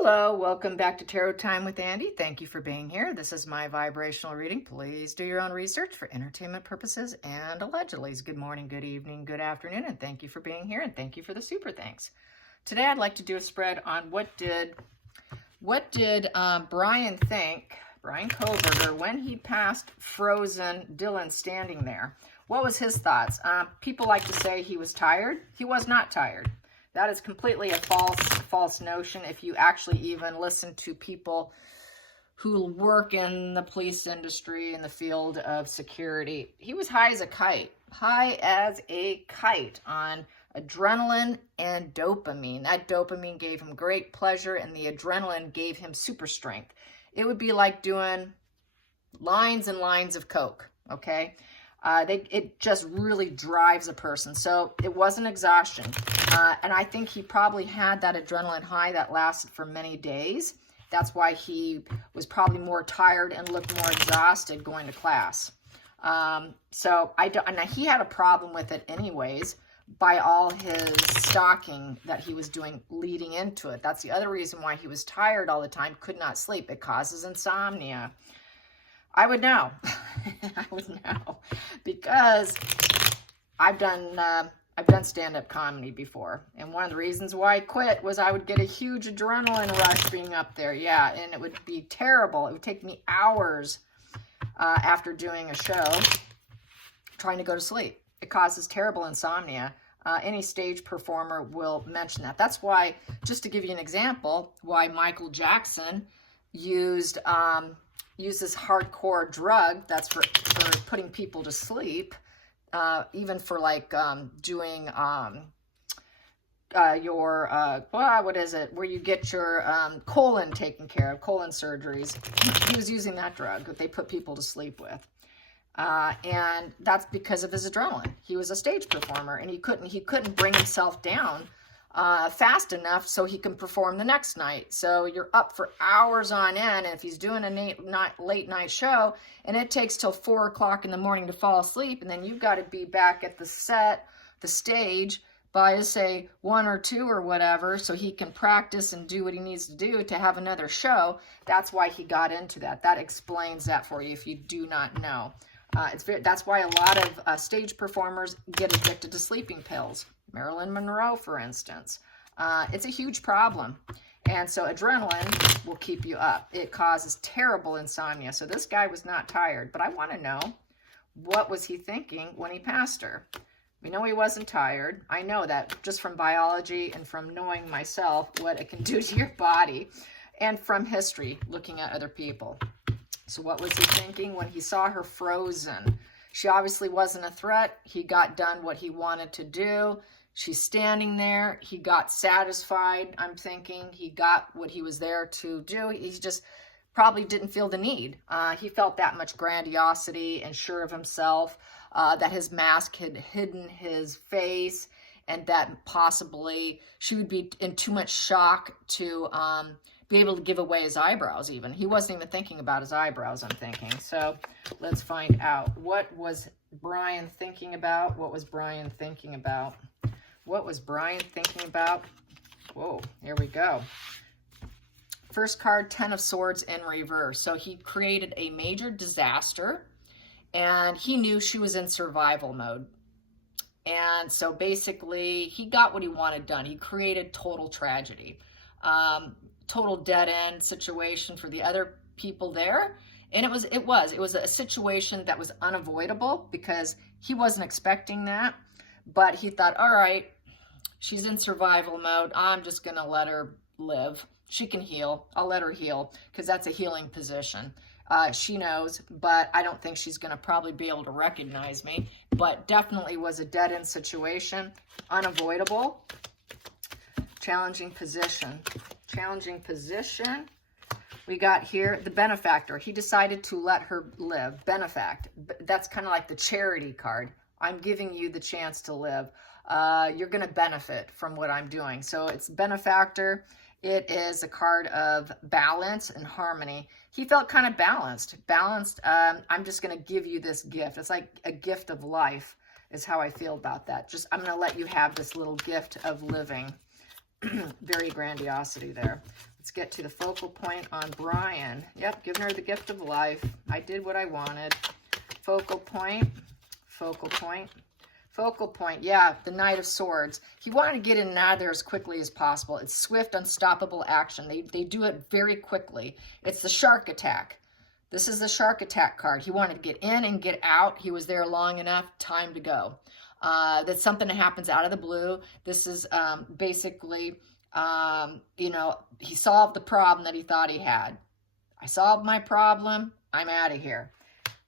Hello, welcome back to Tarot Time with Andy. Thank you for being here. This is my vibrational reading. Please do your own research for entertainment purposes and allegedly. Good morning, good evening, good afternoon, and thank you for being here, and thank you for the super thanks. Today I'd like to do a spread on what did Brian think, Brian Kohburger, when he passed frozen Dylan standing there. What was his thoughts? People like to say he was tired. He was not tired. That is completely a false notion. If you actually even listen to people who work in the police industry, in the field of security, he was high as a kite on adrenaline and dopamine. That dopamine gave him great pleasure, and the adrenaline gave him super strength. It would be like doing lines and lines of Coke, okay? It just really drives a person. So it wasn't exhaustion. And I think he probably had that adrenaline high that lasted for many days. That's why he was probably more tired and looked more exhausted going to class. And he had a problem with it anyways by all his stalking that he was doing leading into it. That's the other reason why he was tired all the time, could not sleep. It causes insomnia. I would know. I would know because I've done stand-up comedy before, and one of the reasons why I quit was I would get a huge adrenaline rush being up there. Yeah, and it would be terrible. It would take me hours after doing a show trying to go to sleep. It causes terrible insomnia. Any stage performer will mention that. That's why, just to give you an example, why Michael Jackson used this hardcore drug that's for putting people to sleep, even for like doing what is it, where you get your colon taken care of, colon surgeries. He was using that drug that they put people to sleep with. And that's because of his adrenaline. He was a stage performer, and he couldn't bring himself down fast enough so he can perform the next night. So you're up for hours on end, and if he's doing a late night show and it takes till 4 o'clock in the morning to fall asleep, and then you've got to be back at the stage by, say, 1 or 2 or whatever, so he can practice and do what he needs to do to have another show. That's why he got into that. That explains that for you if you do not know. That's why a lot of stage performers get addicted to sleeping pills. Marilyn Monroe, for instance. It's a huge problem. And so adrenaline will keep you up. It causes terrible insomnia. So this guy was not tired. But I want to know, what was he thinking when he passed her? We know he wasn't tired. I know that just from biology and from knowing myself what it can do to your body, and from history, looking at other people. So what was he thinking when he saw her frozen? She obviously wasn't a threat. He got done what he wanted to do. She's standing there. He got satisfied, I'm thinking. He got what he was there to do. He just probably didn't feel the need. He felt that much grandiosity and sure of himself, that his mask had hidden his face, and that possibly she would be in too much shock to be able to give away his eyebrows even. He wasn't even thinking about his eyebrows, I'm thinking. So let's find out. What was Brian thinking about? What was Brian thinking about? What was Brian thinking about? Whoa, here we go. First card, 10 of Swords in reverse. So he created a major disaster, and he knew she was in survival mode. And so basically, he got what he wanted done. He created total tragedy. Total dead-end situation for the other people there. And it was a situation that was unavoidable because he wasn't expecting that. But he thought, all right, she's in survival mode. I'm just going to let her live. She can heal. I'll let her heal because that's a healing position. She knows, but I don't think she's going to probably be able to recognize me. But definitely was a dead-end situation. Unavoidable. Challenging position. Challenging position. We got here the benefactor. He decided to let her live. Benefact. That's kind of like the charity card. I'm giving you the chance to live. You're going to benefit from what I'm doing. So it's benefactor. It is a card of balance and harmony. He felt kind of balanced. I'm just going to give you this gift. It's like a gift of life is how I feel about that. I'm going to let you have this little gift of living. Very grandiosity there. Let's get to the focal point on Brian. Yep, giving her the gift of life. I did what I wanted. Focal point, focal point, focal point. Yeah, the Knight of Swords. He wanted to get in and out of there as quickly as possible. It's swift, unstoppable action. They do it very quickly. It's the shark attack. This is the shark attack card. He wanted to get in and get out. He was there long enough. Time to go. That's something that happens out of the blue. This is basically, you know, he solved the problem that he thought he had. I solved my problem. I'm out of here.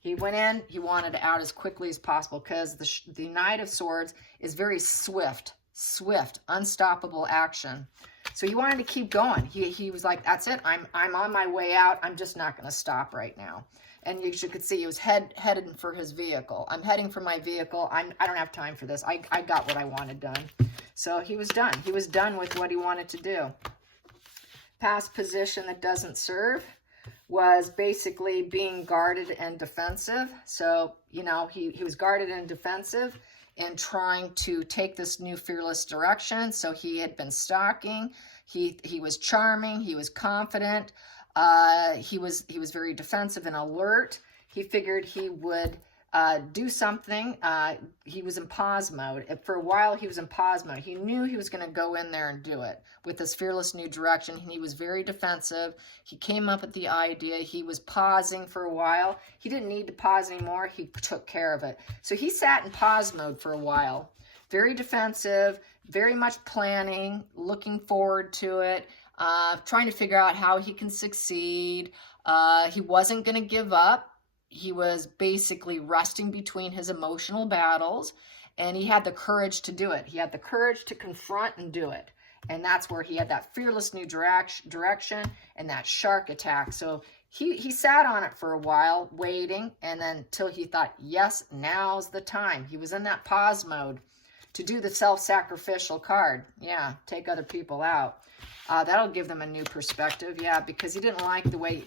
He went in, he wanted out as quickly as possible because the Knight of Swords is very swift, unstoppable action. So he wanted to keep going. He was like, that's it, I'm on my way out. I'm just not going to stop right now. And you could see he was headed for his vehicle. I'm heading for my vehicle. I don't have time for this. I got what I wanted done. So he was done. He was done with what he wanted to do. Past position that doesn't serve was basically being guarded and defensive. So, you know, he was guarded and defensive and trying to take this new fearless direction. So he had been stalking. He was charming. He was confident. He was very defensive and alert. He figured he would do something. He was in pause mode. For a while, he was in pause mode. He knew he was going to go in there and do it with this fearless new direction. He was very defensive. He came up with the idea. He was pausing for a while. He didn't need to pause anymore. He took care of it. So he sat in pause mode for a while. Very defensive, very much planning, looking forward to it, trying to figure out how he can succeed. He wasn't going to give up. He was basically resting between his emotional battles, and he had the courage to do it. He had the courage to confront and do it. And that's where he had that fearless new direction and that shark attack. So he sat on it for a while, waiting, and then till he thought, yes, now's the time. He was in that pause mode to do the self-sacrificial card. Yeah, take other people out. That'll give them a new perspective, yeah, because he didn't like the way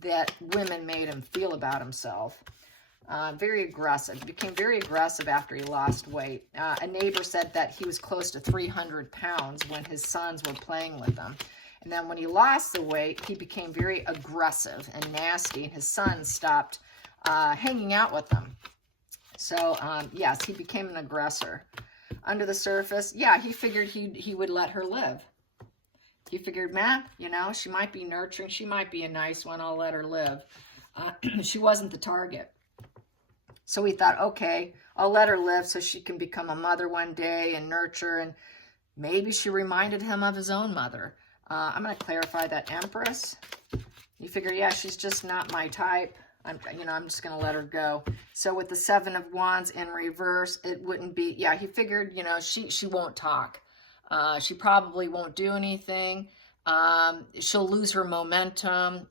that women made him feel about himself. Very aggressive. He became very aggressive after he lost weight. A neighbor said that he was close to 300 pounds when his sons were playing with him. And then when he lost the weight, he became very aggressive and nasty, and his sons stopped hanging out with him. So, yes, he became an aggressor. Under the surface, yeah, he figured he would let her live. He figured, man, you know, she might be nurturing. She might be a nice one. I'll let her live. She wasn't the target. So he thought, okay, I'll let her live so she can become a mother one day and nurture. And maybe she reminded him of his own mother. I'm going to clarify that Empress. You figure, yeah, she's just not my type. I'm just going to let her go. So with the Seven of Wands in reverse, it wouldn't be, yeah, he figured, you know, she won't talk. She probably won't do anything. She'll lose her momentum,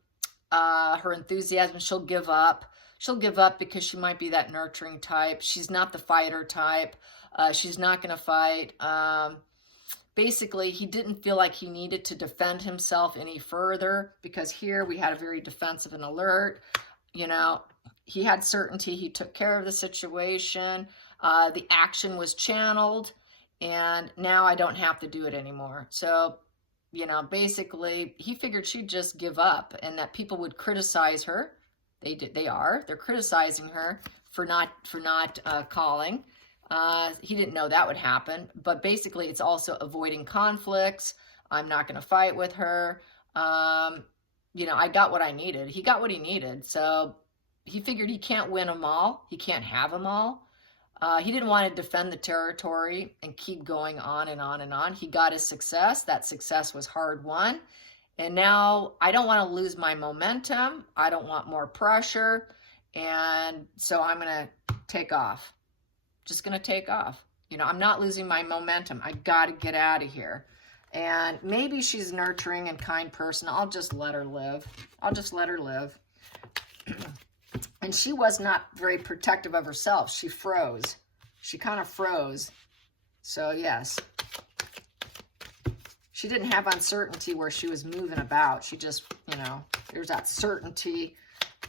her enthusiasm. She'll give up. She'll give up because she might be that nurturing type. She's not the fighter type. She's not going to fight. Basically, he didn't feel like he needed to defend himself any further because here we had a very defensive and alert. You know, he had certainty. He took care of the situation. The action was channeled. And now I don't have to do it anymore. So, you know, basically, he figured she'd just give up and that people would criticize her. They're criticizing her for not calling. He didn't know that would happen. But basically, it's also avoiding conflicts. I'm not going to fight with her. You know, I got what I needed. He got what he needed. So he figured he can't win them all. He can't have them all. He didn't want to defend the territory and keep going on and on and on. He got his success. That success was hard won. And now I don't want to lose my momentum. I don't want more pressure. And so I'm going to take off. Just going to take off. You know, I'm not losing my momentum. I got to get out of here. And maybe she's a nurturing and kind person. I'll just let her live. I'll just let her live. And she was not very protective of herself. She froze. She kind of froze. So, yes. She didn't have uncertainty where she was moving about. She just, you know, there's that certainty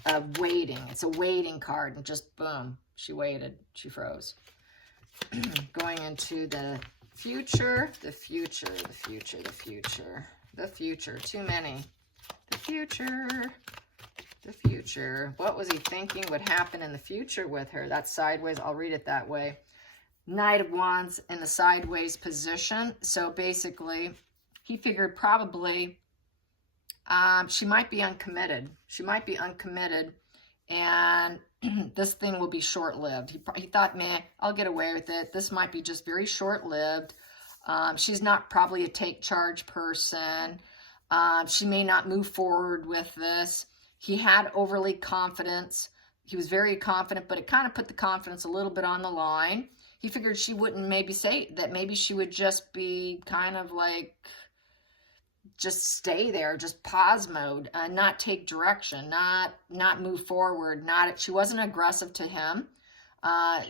of waiting. It's a waiting card. And just, boom, she waited. She froze. Going into the Future, the future, the future, the future, the future. Too many. The future, the future. What was he thinking would happen in the future with her? That's sideways. I'll read it that way. Knight of Wands in the sideways position. So basically, he figured probably she might be uncommitted. She might be uncommitted, and this thing will be short-lived. He thought, man, I'll get away with it. This might be just very short-lived. She's not probably a take-charge person. She may not move forward with this. He had overly confidence. He was very confident, but it kind of put the confidence a little bit on the line. He figured she wouldn't maybe say that. Maybe she would just be kind of like, just stay there, just pause mode, not take direction, not move forward. She wasn't aggressive to him.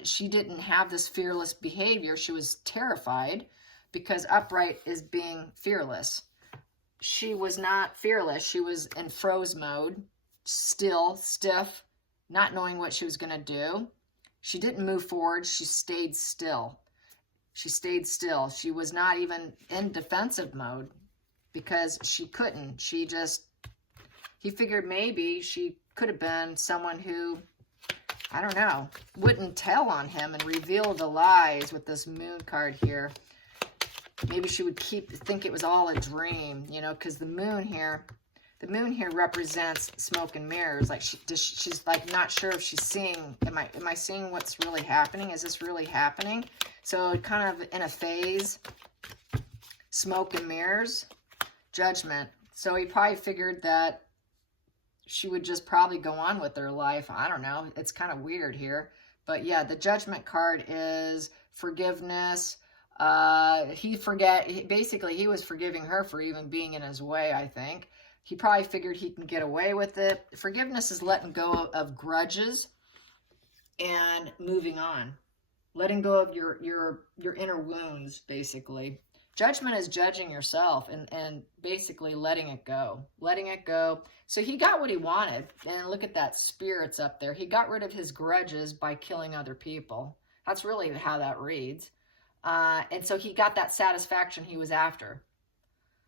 She didn't have this fearless behavior. She was terrified, because upright is being fearless. She was not fearless. She was in froze mode, still, stiff, not knowing what she was going to do. She didn't move forward. She stayed still. She stayed still. She was not even in defensive mode, because she couldn't. He figured maybe she could have been someone who, I don't know, wouldn't tell on him and reveal the lies with this moon card here. Maybe she would think it was all a dream, you know, because the moon here represents smoke and mirrors. Like she's like not sure if she's seeing, am I seeing what's really happening? Is this really happening? So kind of in a phase, smoke and mirrors. Judgment. So he probably figured that she would just probably go on with her life. I don't know. It's kind of weird here. But yeah, the Judgment card is forgiveness. Basically, he was forgiving her for even being in his way, I think. He probably figured he can get away with it. Forgiveness is letting go of grudges and moving on. Letting go of your inner wounds, basically. Judgment is judging yourself and basically letting it go. Letting it go. So he got what he wanted. And look at that, spirits up there. He got rid of his grudges by killing other people. That's really how that reads. And so he got that satisfaction he was after.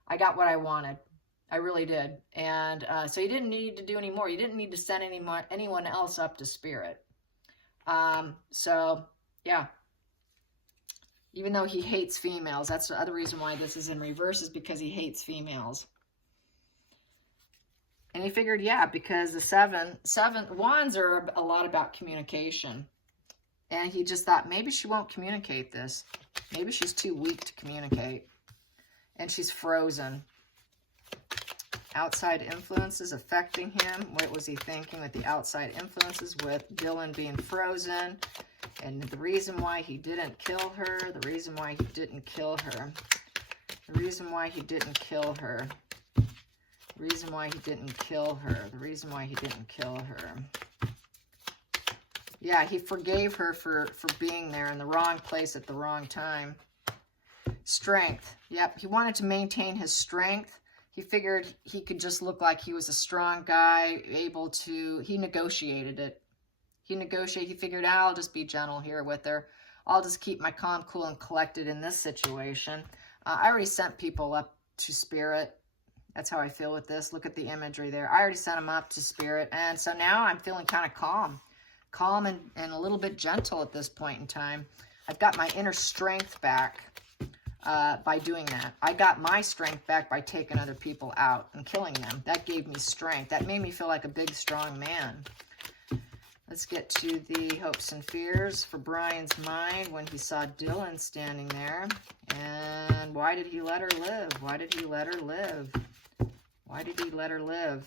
I got what I wanted. I really did. And so he didn't need to do any more. He didn't need to send anyone else up to spirit. So, yeah. Even though he hates females. That's the other reason why this is in reverse, is because he hates females. And he figured, yeah, because the seven wands are a lot about communication. And he just thought, maybe she won't communicate this. Maybe she's too weak to communicate. And she's frozen. Outside influences affecting him. What was he thinking with the outside influences, with Dylan being frozen? And the reason why he didn't kill her, the reason why he didn't kill her, the reason why he didn't kill her, the reason why he didn't kill her, the reason why he didn't kill her. Yeah, he forgave her for being there in the wrong place at the wrong time. Strength. Yep, he wanted to maintain his strength. He figured he could just look like he was a strong guy, able to, he negotiated it. He figured, I'll just be gentle here with her. I'll just keep my calm, cool, and collected in this situation. I already sent people up to spirit. That's how I feel with this. Look at the imagery there. I already sent them up to spirit. And so now I'm feeling kind of calm. Calm and a little bit gentle at this point in time. I've got my inner strength back by doing that. I got my strength back by taking other people out and killing them. That gave me strength. That made me feel like a big, strong man. Let's get to the hopes and fears for Brian's mind when he saw Dylan standing there. And why did he let her live? Why did he let her live? Why did he let her live?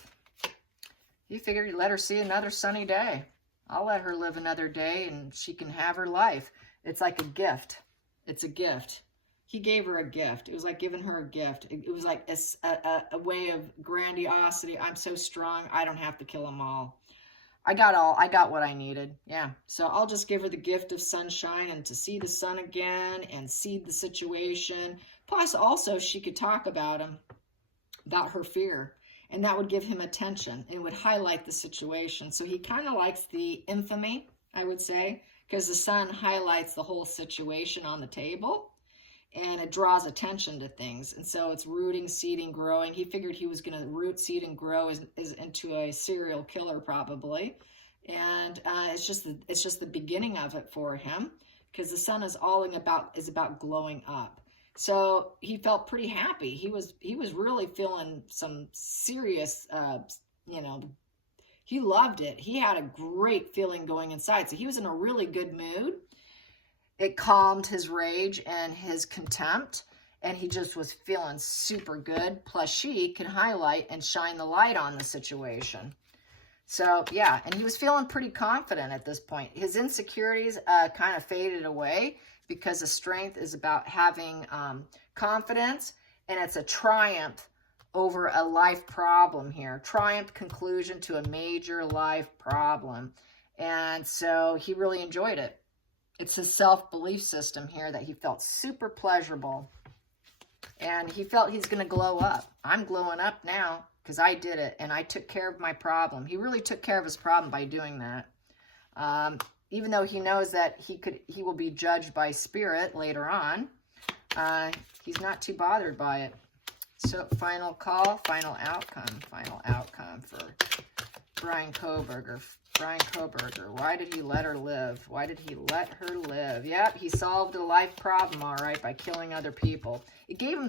He figured he'd let her see another sunny day. I'll let her live another day and she can have her life. It's like a gift. It's a gift. He gave her a gift. It was like giving her a gift. It was like a way of grandiosity. I'm so strong, I don't have to kill them all. I got what I needed. Yeah. So I'll just give her the gift of sunshine and to see the sun again and see the situation. Plus also she could talk about him, about her fear, and that would give him attention. It would highlight the situation. So he kind of likes the infamy, I would say, because the sun highlights the whole situation on the table. and it draws attention to things. And so it's rooting, seeding, growing. He figured he was going to root, seed, and grow into a serial killer probably. And it's just the beginning of it for him, because the sun is about glowing up. So he felt pretty happy. He was really feeling some serious, he loved it. He had a great feeling going inside. So he was in a really good mood. It calmed his rage and his contempt, and he just was feeling super good. Plus, she can highlight and shine the light on the situation. So, yeah, and he was feeling pretty confident at this point. His insecurities kind of faded away, because the strength is about having confidence, and it's a triumph over a life problem here. Triumph conclusion to a major life problem. And so he really enjoyed it. It's his self-belief system here that he felt super pleasurable. And he felt he's going to glow up. I'm glowing up now because I did it and I took care of my problem. He really took care of his problem by doing that. Even though he knows that he will be judged by spirit later on, he's not too bothered by it. So final call, final outcome for Brian Kohburger. Brian Kohburger, why did he let her live? Why did he let her live? Yep, he solved a life problem, all right, by killing other people. It gave him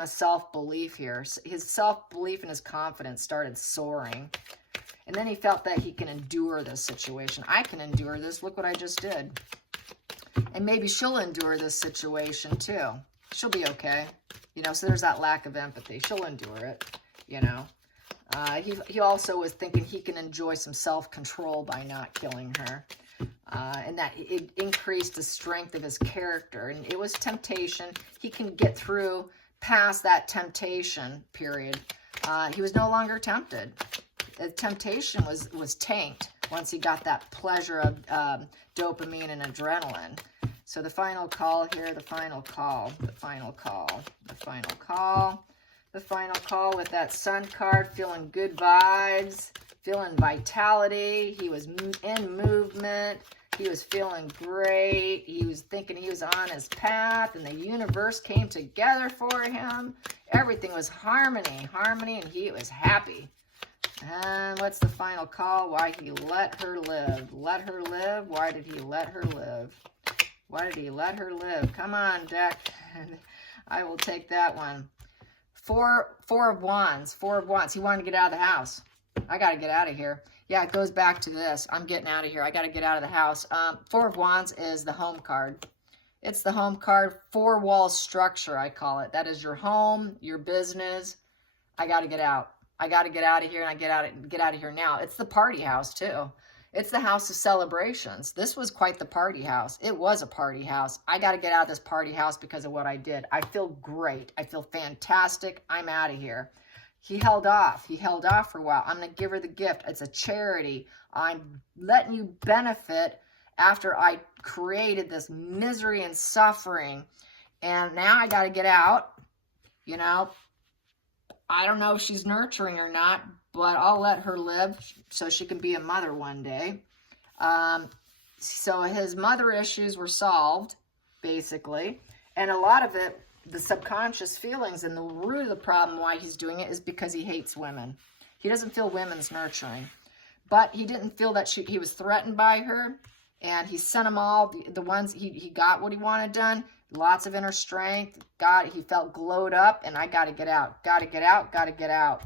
a self-belief here. His self-belief and his confidence started soaring. And then he felt that he can endure this situation. I can endure this. Look what I just did. And maybe she'll endure this situation too. She'll be okay. So there's that lack of empathy. She'll endure it, He also was thinking he can enjoy some self-control by not killing her. And that it increased the strength of his character. And it was temptation. He can get through past that temptation period. He was no longer tempted. The temptation was tanked once he got that pleasure of dopamine and adrenaline. So the final call here, the final call with that sun card, feeling good vibes, feeling vitality. He was in movement. He was feeling great. He was thinking he was on his path, and the universe came together for him. Everything was harmony, and he was happy. And what's the final call? Why he let her live. Let her live. Why did he let her live? Why did he let her live? Come on, deck. I will take that one. Four of Wands. He wanted to get out of the house. I got to get out of here. Yeah, it goes back to this. I'm getting out of here. I got to get out of the house. Four of Wands is the home card. It's the home card. Four-wall structure, I call it. That is your home, your business. I got to get out. I got to get out of here, and I get out of here now. It's the party house, too. It's the house of celebrations. This was quite the party house. It was a party house. I got to get out of this party house because of what I did. I feel great. I feel fantastic. I'm out of here. He held off. He held off for a while. I'm going to give her the gift. It's a charity. I'm letting you benefit after I created this misery and suffering. And now I got to get out. I don't know if she's nurturing or not, but I'll let her live so she can be a mother one day. So his mother issues were solved, basically. And a lot of it, the subconscious feelings and the root of the problem why he's doing it is because he hates women. He doesn't feel women's nurturing. But he didn't feel that he was threatened by her. And he sent them all, the ones, he got what he wanted done. Lots of inner strength. He felt glowed up, and I got to get out. Got to get out.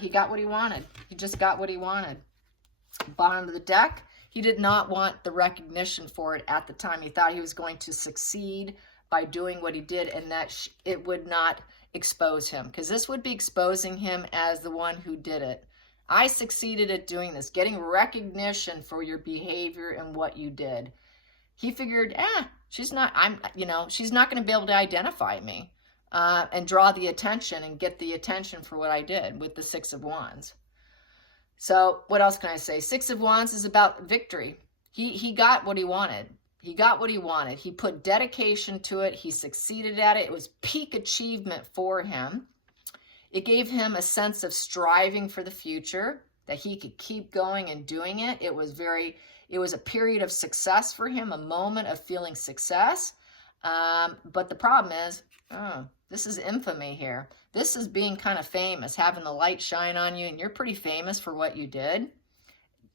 He got what he wanted. He just got what he wanted. Bottom of the deck, he did not want the recognition for it at the time. He thought he was going to succeed by doing what he did, and that it would not expose him, because this would be exposing him as the one who did it. I succeeded at doing this, getting recognition for your behavior and what you did. He figured, she's not going to be able to identify me and draw the attention and get the attention for what I did with the Six of Wands. So what else can I say? Six of Wands is about victory. He got what he wanted. He got what he wanted. He put dedication to it. He succeeded at it. It was peak achievement for him. It gave him a sense of striving for the future, that he could keep going and doing it. It was a period of success for him, a moment of feeling success. But the problem is, this is infamy here. This is being kind of famous, having the light shine on you, and you're pretty famous for what you did.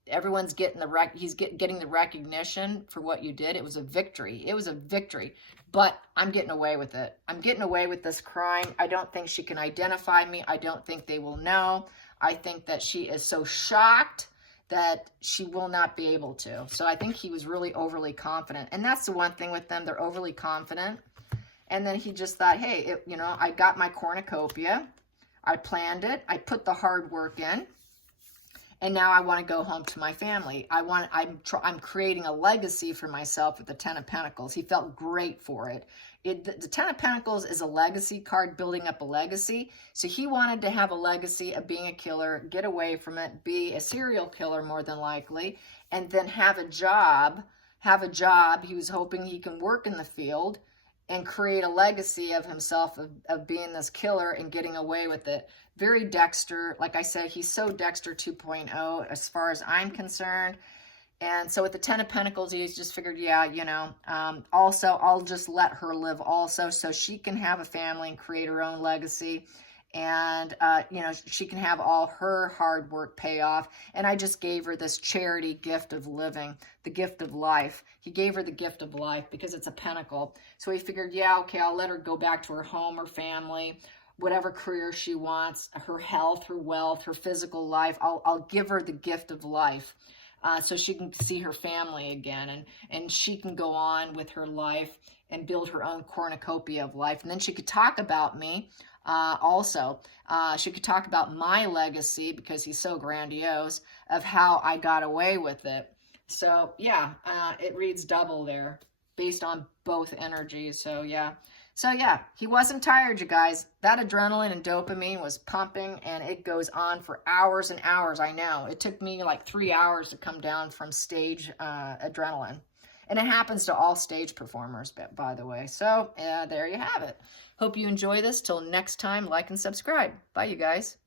Everyone's getting getting the recognition for what you did. It was a victory. It was a victory. But I'm getting away with it. I'm getting away with this crime. I don't think she can identify me. I don't think they will know. I think that she is so shocked that she will not be able to. So I think he was really overly confident. And that's the one thing with them. They're overly confident. And then he just thought, hey, I got my cornucopia. I planned it. I put the hard work in. And now I want to go home to my family. I'm creating a legacy for myself with the Ten of Pentacles. He felt great for it. The Ten of Pentacles is a legacy card, building up a legacy. So he wanted to have a legacy of being a killer, get away from it, be a serial killer more than likely, and then have a job. He was hoping he can work in the field and create a legacy of himself of being this killer and getting away with it. Very Dexter. Like I said, he's so Dexter 2.0 as far as I'm concerned. And so with the Ten of Pentacles, he just figured, also, I'll just let her live also so she can have a family and create her own legacy. And, she can have all her hard work pay off. And I just gave her this charity gift of living, the gift of life. He gave her the gift of life because it's a pentacle. So he figured, okay, I'll let her go back to her home, her family, whatever career she wants, her health, her wealth, her physical life. I'll give her the gift of life so she can see her family again. And she can go on with her life and build her own cornucopia of life. And then she could talk about me. Also, she could talk about my legacy because he's so grandiose of how I got away with it. So it reads double there based on both energies. So he wasn't tired, you guys. That adrenaline and dopamine was pumping, and it goes on for hours and hours. I know it took me like 3 hours to come down from stage adrenaline. And it happens to all stage performers, by the way. So there you have it. Hope you enjoy this. Till next time, like and subscribe. Bye, you guys.